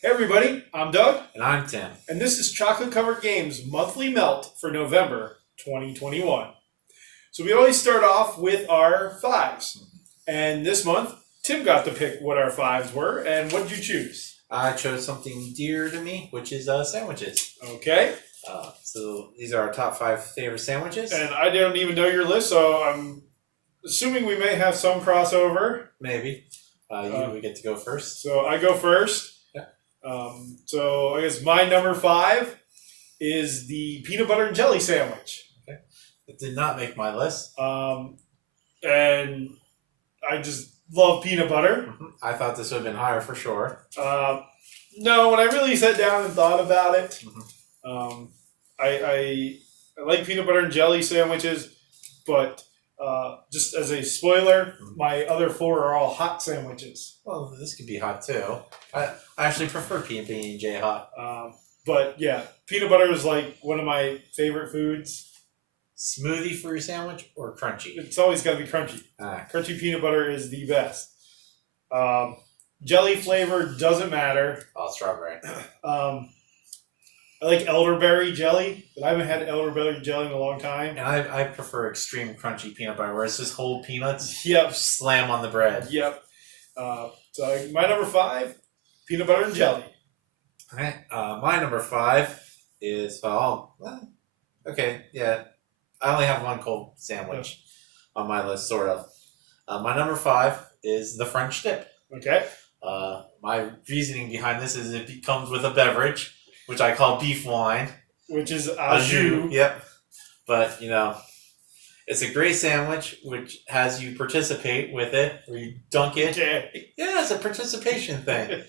Hey everybody, I'm Doug, And I'm Tim. and this is Chocolate Covered Games monthly melt for November 2021. So we always start off with our fives, and this month Tim got to pick what our fives were, and what did you choose? I chose something dear to me, which is sandwiches. Okay, So these are our top 5 favorite sandwiches. and I don't even know your list, so I'm assuming we may have some crossover. Maybe. You get to go first. So I go first. Yeah. So I guess my number 5 is the peanut butter and jelly sandwich. Okay. It did not make my list. And I just love peanut butter. I thought this would have been higher for sure. No, when I really sat down and thought about it, Mm-hmm. I like peanut butter and jelly sandwiches, but just as a spoiler, my other 4 are all hot sandwiches. Well, this could be hot too. I actually prefer pb&j hot. But yeah, peanut butter is like one of my favorite foods. Smoothie for your sandwich or crunchy? It's always got to be crunchy. Crunchy peanut butter is the best. Jelly flavor doesn't matter. Oh, strawberry. I like elderberry jelly, but I haven't had elderberry jelly in a long time. And I prefer extreme crunchy peanut butter, where it's just whole peanuts. Yep. Slam on the bread. Yep. So my number 5, peanut butter and jelly. Okay. My number 5 is okay, yeah. I only have one cold sandwich on my list, sort of. My number 5 is the French dip. Okay. My reasoning behind this is it comes with a beverage, which I call beef wine. Which is au jus. Yep. But, it's a great sandwich, which has you participate with it, where you dunk it. Okay. Yeah, it's a participation thing.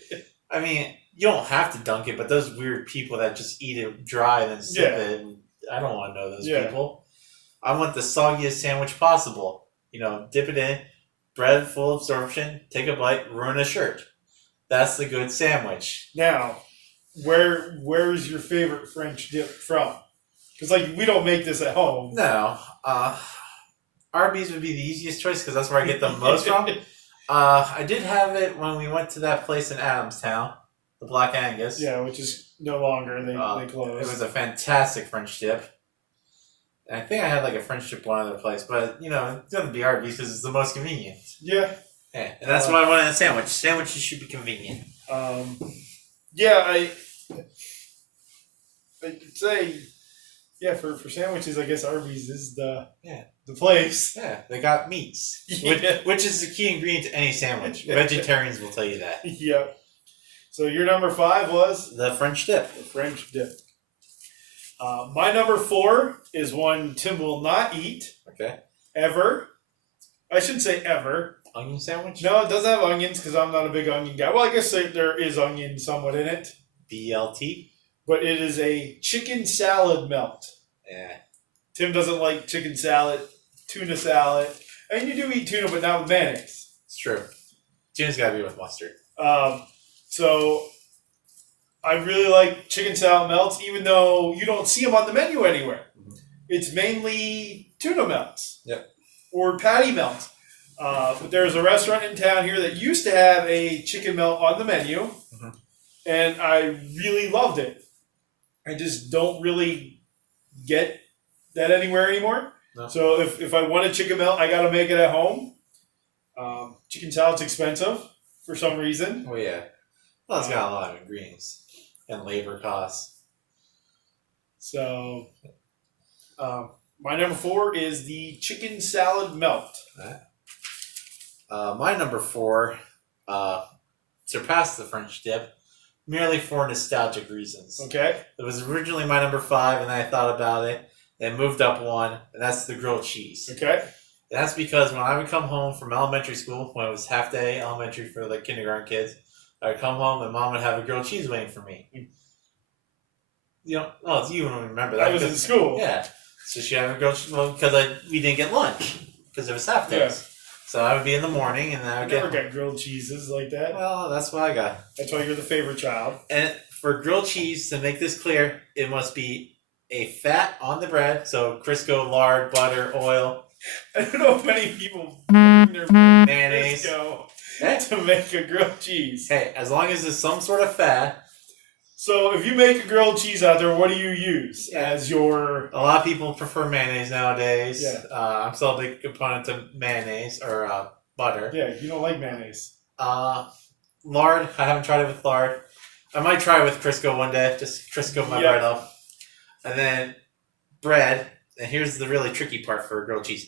I mean, you don't have to dunk it, but those weird people that just eat it dry and then sip it, I don't want to know those people. I want the soggiest sandwich possible. Dip it in, bread, full absorption, take a bite, ruin a shirt. That's the good sandwich. Now, where's your favorite French dip from? Because we don't make this at home. No. Arbys would be the easiest choice because that's where I get the most from. I did have it when we went to that place in Adamstown, the Black Angus. Yeah, which is no longer. They closed. It was a fantastic French dip. And I think I had a French dip one other place, but it's gonna be Arbys because it's the most convenient. Yeah. Yeah, and that's what I want in a sandwich. Sandwiches should be convenient. Yeah, I could say, for sandwiches, I guess Arby's is the place. Yeah, they got meats, which is the key ingredient to any sandwich. Vegetarians will tell you that. Yep. So your number 5 was? The French dip. The French dip. My number 4 is one Tim will not eat. Okay. Ever. I should say ever. Onion sandwich? No, it doesn't have onions because I'm not a big onion guy. Well, I guess there is onion somewhat in it. BLT? But it is a chicken salad melt. Yeah. Tim doesn't like chicken salad, tuna salad. And you do eat tuna, but not with mayonnaise. It's true. Tuna's got to be with mustard. So I really like chicken salad melts, even though you don't see them on the menu anywhere. Mm-hmm. It's mainly tuna melts. Yep. Or patty melts. But there's a restaurant in town here that used to have a chicken melt on the menu, mm-hmm. and I really loved it. I just don't really get that anywhere anymore. No. So if I want a chicken melt, I got to make it at home. Chicken salad's expensive for some reason. Oh, yeah. Well, it's got a lot of ingredients and labor costs. So, my number 4 is the chicken salad melt. My number 4 surpassed the French dip merely for nostalgic reasons. Okay. It was originally my number 5, and then I thought about it, and moved up one, and that's the grilled cheese. Okay. And that's because when I would come home from elementary school, when it was half day elementary for the kindergarten kids, I would come home and Mom would have a grilled cheese waiting for me. You don't remember that. I was in school. Yeah. So she had a grilled cheese because we didn't get lunch because it was half days. Yeah. So I would be in the morning, and then I would never got grilled cheeses like that. Well, that's what I got. That's why you're the favorite child. And for grilled cheese, to make this clear, it must be a fat on the bread, so Crisco, lard, butter, oil. I don't know if many people bring their mayonnaise. Crisco. to make a grilled cheese. Hey, as long as there's some sort of fat. So if you make a grilled cheese out there, what do you use as your... A lot of people prefer mayonnaise nowadays. Yeah. I'm still a big component of mayonnaise or butter. Yeah, you don't like mayonnaise. Lard, I haven't tried it with lard. I might try it with Crisco one day. Just Crisco my bread up. And then bread. And here's the really tricky part for a grilled cheese.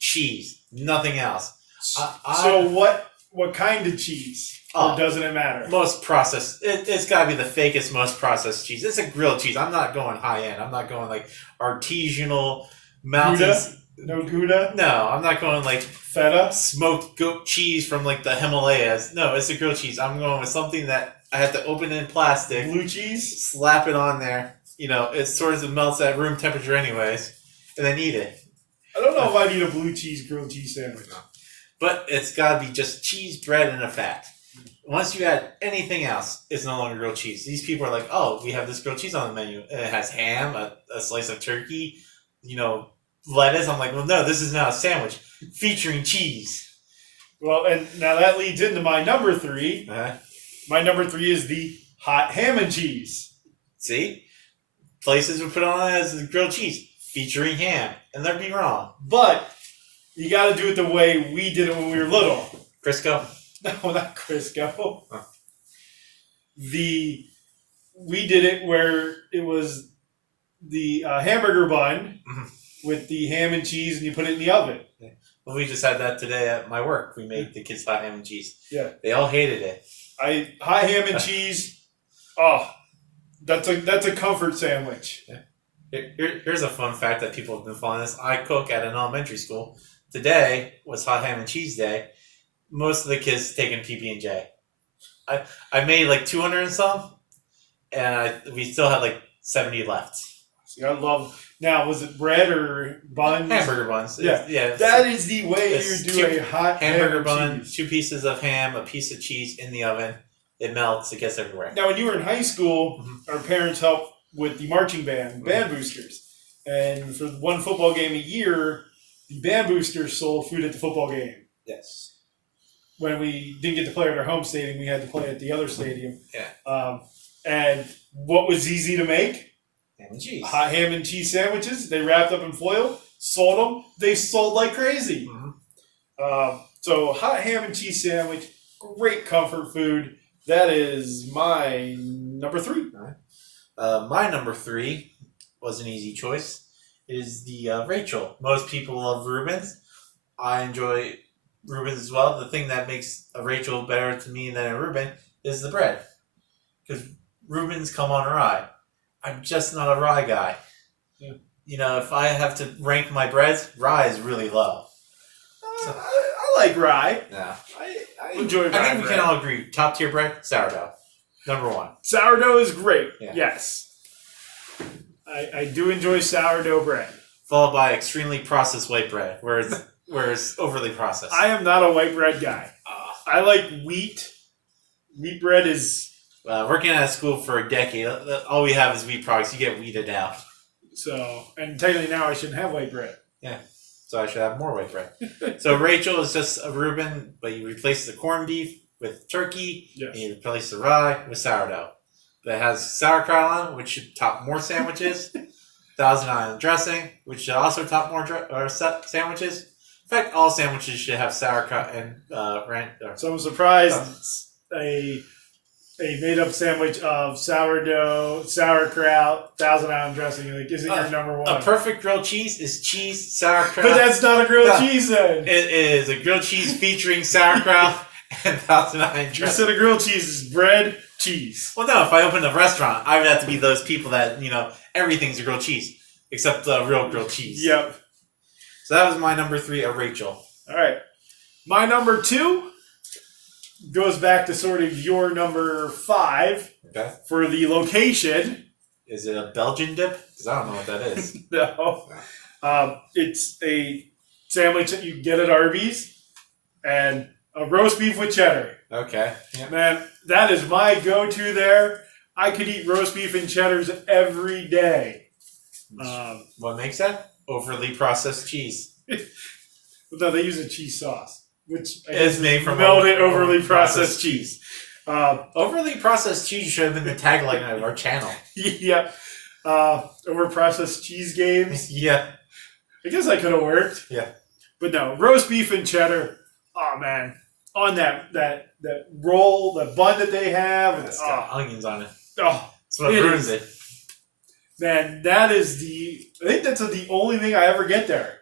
Cheese. Nothing else. So what kind of cheese? Or doesn't it matter? Most processed. It's got to be the fakest, most processed cheese. It's a grilled cheese. I'm not going high end. I'm not going like artisanal mountains. Gouda? No Gouda? No, I'm not going like feta, smoked goat cheese from like the Himalayas. No, it's a grilled cheese. I'm going with something that I have to open in plastic. Blue cheese? Slap it on there. You know, it sort of melts at room temperature anyways. And then eat it. I don't know if I'd eat a blue cheese grilled cheese sandwich. But it's got to be just cheese, bread, and a fat. Once you add anything else, it's no longer grilled cheese. These people are like, oh, we have this grilled cheese on the menu. And it has ham, a slice of turkey, lettuce. I'm like, well, no, this is now a sandwich featuring cheese. Well, and now that leads into my number 3. Uh-huh. My number 3 is the hot ham and cheese. See? Places would put on it as grilled cheese featuring ham. And they'd be wrong. But you got to do it the way we did it when we were little. Crisco? No, not Crisco. Huh. We did it where it was the hamburger bun with the ham and cheese, and you put it in the oven. Yeah. Well, we just had that today at my work. We made the kids hot ham and cheese. Yeah, they all hated it. Hot ham and cheese. Oh, that's a comfort sandwich. Yeah. Here's a fun fact that people have been following this. I cook at an elementary school. Today was hot ham and cheese day. Most of the kids taking pb&j. I made like 200 and some, and we still had like 70 left. See, I love. Now, was it bread or buns? Hamburger buns. Yeah. That is the way you do a hot hamburger bun. Cheese. 2 pieces of ham, a piece of cheese in the oven. It melts. It gets everywhere. Now, when you were in high school, our parents helped with the marching band boosters, and for one football game a year, the band boosters sold food at the football game. Yes. When we didn't get to play at our home stadium, we had to play at the other stadium. Yeah. And what was easy to make? Ham and cheese. Hot ham and cheese sandwiches. They wrapped up in foil, sold them. They sold like crazy. So hot ham and cheese sandwich, great comfort food. That is my number 3. All right. My number 3 was an easy choice. It is the Rachel. Most people love Reuben's. I enjoy Reuben's as well. The thing that makes a Rachel better to me than a Reuben is the bread. Because Reuben's come on rye. I'm just not a rye guy. Yeah. If I have to rank my breads, rye is really low. I like rye. Yeah. I enjoy rye. I think we can all agree. Top tier bread, sourdough. Number 1. Sourdough is great. Yeah. Yes. I do enjoy sourdough bread. Followed by extremely processed white bread, where it's overly processed. I am not a white bread guy. I like wheat. Wheat bread is... working at a school for a decade, all we have is wheat products. You get weeded out. So, and technically now I shouldn't have white bread. Yeah. So I should have more white bread. So Rachel is just a Reuben, but you replace the corned beef with turkey. Yes. And you replace the rye with sourdough. That has sauerkraut on it, which should top more sandwiches. Thousand Island dressing, which should also top more sandwiches. In fact, all sandwiches should have sauerkraut and ranch. So I'm surprised a made-up sandwich of sourdough, sauerkraut, Thousand Island dressing isn't your number 1. A perfect grilled cheese is cheese, sauerkraut. But that's not a grilled cheese then. It is a grilled cheese featuring sauerkraut and Thousand Island dressing. Instead of grilled cheese is bread, cheese. Well, no, if I opened a restaurant, I would have to be those people that, everything's a grilled cheese, except the real grilled cheese. Yep. So that was my number 3 of Rachel. All right. My number 2 goes back to sort of your number 5 for the location. Is it a Belgian dip? Because I don't know what that is. No. It's a sandwich that you get at Arbys and a roast beef with cheddar. Okay. Yeah. Man, that is my go-to there. I could eat roast beef and cheddars every day. What makes that? Overly processed cheese. No, they use a cheese sauce. which is made from melted overly processed cheese. Overly processed cheese should have been the tagline of our channel. Yeah. Over processed cheese games. Yeah. I guess that could have worked. Yeah. But no, roast beef and cheddar. Oh man, on that roll, the bun that they have, It's got onions on it. Oh, that's what ruins it. Man, that is I think that's the only thing I ever get there.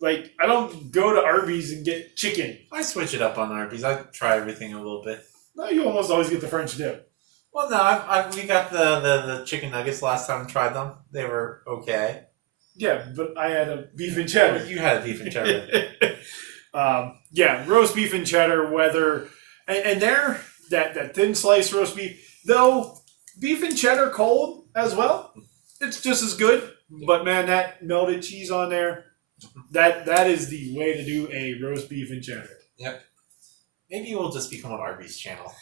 Like, I don't go to Arbys and get chicken. I switch it up on Arbys. I try everything a little bit. No, you almost always get the French dip. Well, no, we got the chicken nuggets last time we tried them. They were okay. Yeah, but I had a beef and cheddar. You had a beef and cheddar. Yeah, roast beef and cheddar, and there, that thin sliced roast beef, though beef and cheddar cold as well, it's just as good. But man, that melted cheese on there, that is the way to do a roast beef and cheddar. Yep. Maybe we'll just become an Arbys channel.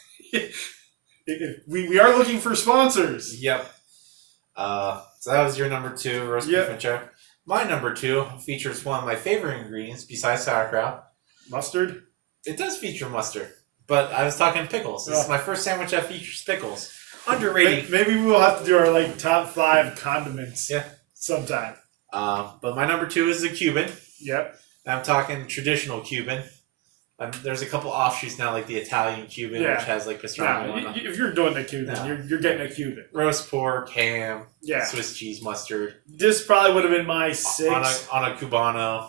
We are looking for sponsors. Yep. So that was your number 2, roast beef and cheddar. My number 2 features one of my favorite ingredients besides sauerkraut. Mustard? It does feature mustard, but I was talking pickles. This is my first sandwich that features pickles. Underrated. Maybe we'll have to do our top 5 condiments. Yeah. Sometime. But my number 2 is the Cuban. Yep. I'm talking traditional Cuban. There's a couple offshoots now, like the Italian Cuban, which has like pastrami. No, if you're doing the Cuban, you're getting a Cuban. Roast pork, ham, yeah, Swiss cheese, mustard. This probably would have been my 6 on a Cubano.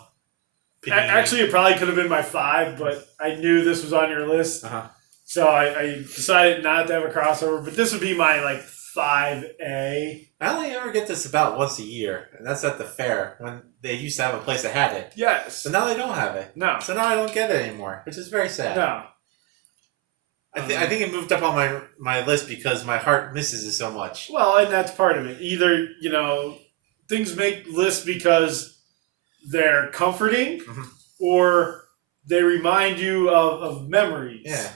Actually, it probably could have been my 5, but I knew this was on your list, so I decided not to have a crossover. But this would be my 5A. I only ever get this about once a year, and that's at the fair when they used to have a place that had it. Yes. But now they don't have it. No. So now I don't get it anymore, which is very sad. No. I think it moved up on my list because my heart misses it so much. Well, and that's part of it. Either, things make lists because they're comforting or they remind you of memories. Yeah.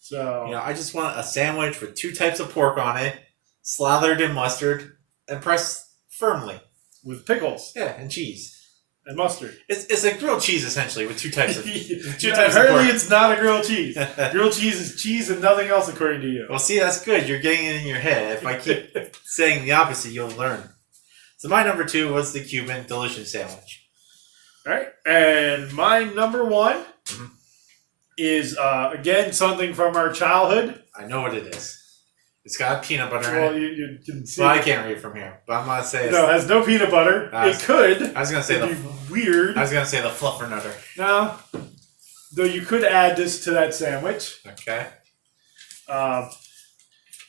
So I just want a sandwich with 2 types of pork on it, slathered in mustard, and pressed firmly. With pickles. Yeah, and cheese. And mustard. It's a grilled cheese, essentially, with 2 types of Apparently it's not a grilled cheese. Grilled cheese is cheese and nothing else, according to you. Well, see, that's good. You're getting it in your head. If I keep saying the opposite, you'll learn. So my number 2 was the Cuban delicious sandwich. All right. And my number 1 is, again, something from our childhood. I know what it is. It's got peanut butter in it. You can see. Well, I can't read from here, but I'm gonna say no. It has no peanut butter. It could. I was gonna say weird. I was gonna say the fluffernutter. No, though you could add this to that sandwich. Okay.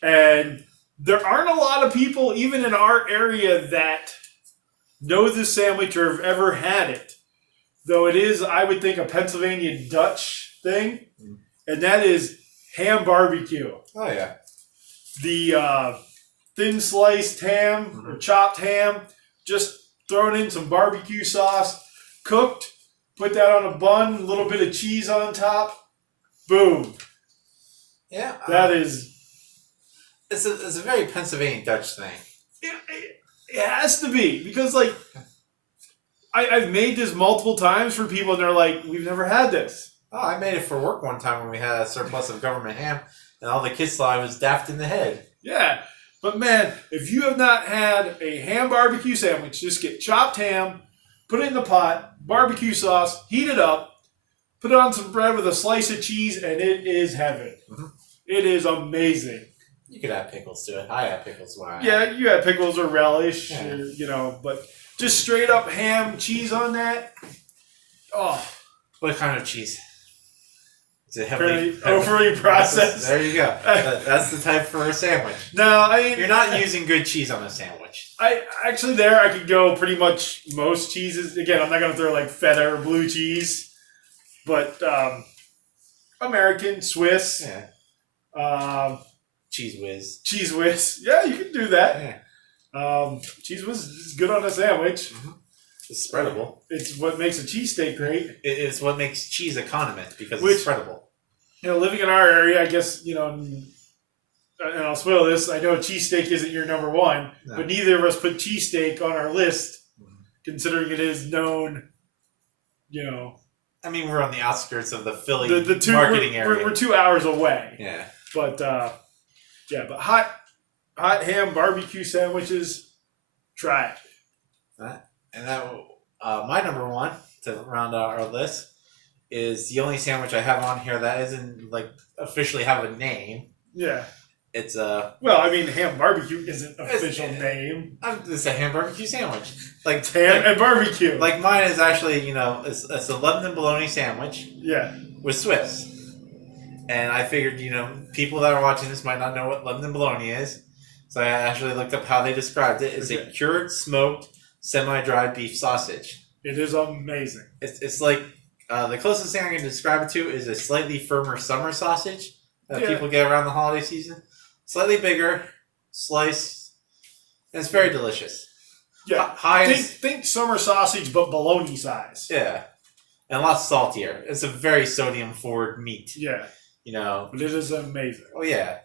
And there aren't a lot of people, even in our area, that know this sandwich or have ever had it. Though it is, I would think, a Pennsylvania Dutch thing, and that is ham barbecue. Oh yeah. The thin sliced ham or chopped ham, just thrown in some barbecue sauce, cooked, put that on a bun, a little bit of cheese on top, boom. Yeah. That is... It's a very Pennsylvania Dutch thing. It has to be, because I've made this multiple times for people and they're like, we've never had this. Oh, I made it for work one time when we had a surplus of government ham. And all the kids thought I was daft in the head. Yeah. But man, if you have not had a ham barbecue sandwich, just get chopped ham, put it in the pot, barbecue sauce, heat it up, put it on some bread with a slice of cheese, and it is heaven. It is amazing. You could add pickles to it. I add pickles when I Yeah, you add pickles or relish, but just straight up ham, cheese on that. Oh. What kind of cheese? Is it overly processed? There you go. That's the type for a sandwich. No, you're not using good cheese on a sandwich. I could go pretty much most cheeses. Again, I'm not gonna throw feta or blue cheese, but American, Swiss, Cheese Whiz. Cheese Whiz. Yeah, you can do that. Yeah. Cheese Whiz is good on a sandwich. It's spreadable. It's what makes a cheesesteak great. It's what makes cheese a condiment because it's spreadable. Living in our area, I guess, and I'll spoil this, I know cheesesteak isn't your number 1, but neither of us put cheesesteak on our list, considering it is known, I mean, we're on the outskirts of the Philly the marketing area. We're 2 hours away. Yeah. But but hot ham barbecue sandwiches, try it. And that my number one to round out our list is the only sandwich I have on here that isn't like officially have a name. Yeah. It's well, I mean, ham barbecue isn't official name. It's a ham barbecue sandwich. Like ham and barbecue. Like mine is actually, it's a lemon and bologna sandwich. Yeah. With Swiss. And I figured, people that are watching this might not know what lemon and bologna is. So I actually looked up how they described it. It's a cured, smoked, semi-dried beef sausage. It is amazing. It's like, the closest thing I can describe it to is a slightly firmer summer sausage that people get around the holiday season. Slightly bigger, sliced, and it's very delicious. Yeah, think summer sausage, but bologna size. Yeah, and a lot saltier. It's a very sodium-forward meat. Yeah. But it is amazing. Oh, yeah.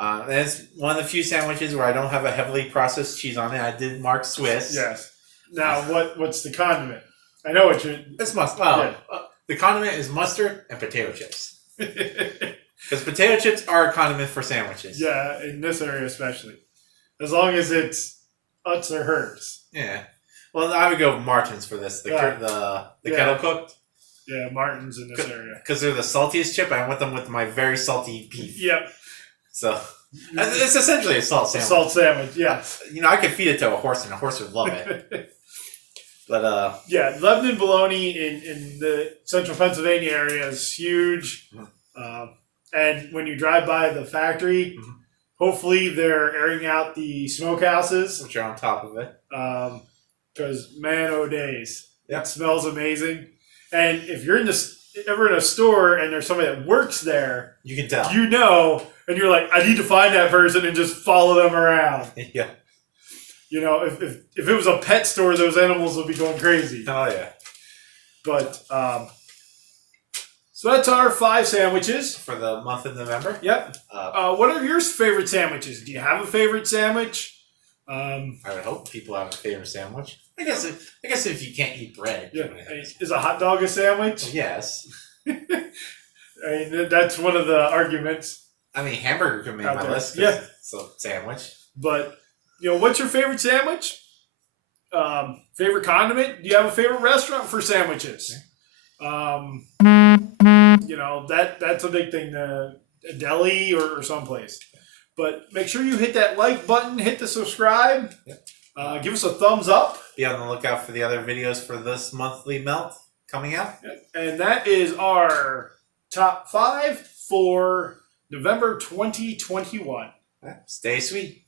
And it's one of the few sandwiches where I don't have a heavily processed cheese on it. I did mark Swiss. Yes. Now, what's the condiment? I know what you're... It's mustard. Well, the condiment is mustard and potato chips. Because potato chips are a condiment for sandwiches. Yeah, in this area especially. As long as it's Utz or hers. Yeah. Well, I would go Martin's for this. The kettle cooked. Yeah, Martin's in this area. Because they're the saltiest chip. I want them with my very salty beef. Yep. So, it's essentially a salt sandwich. A salt sandwich, yeah. I could feed it to a horse and a horse would love it. But, yeah, Lebanon bologna in the central Pennsylvania area is huge. And when you drive by the factory, hopefully they're airing out the smokehouses. Which are on top of it. Because, man, oh days. Yep. It smells amazing. And if you're ever in a store and there's somebody that works there, you can tell. And you're like, I need to find that person and just follow them around. Yeah. If it was a pet store, those animals would be going crazy. Oh, yeah. But, so that's our 5 sandwiches. For the month of November? Yep. What are your favorite sandwiches? Do you have a favorite sandwich? I would hope people have a favorite sandwich. I guess if you can't eat bread. Yeah. Is a hot dog a sandwich? Well, yes. I mean, that's one of the arguments. I mean, hamburger could make my list. Yeah. So, sandwich. But, what's your favorite sandwich? Favorite condiment? Do you have a favorite restaurant for sandwiches? That's a big thing. A deli or someplace. But make sure you hit that like button, hit the subscribe. Yep. Give us a thumbs up. Be on the lookout for the other videos for this monthly melt coming out. Yep. And that is our top 5 for November 2021. Stay sweet.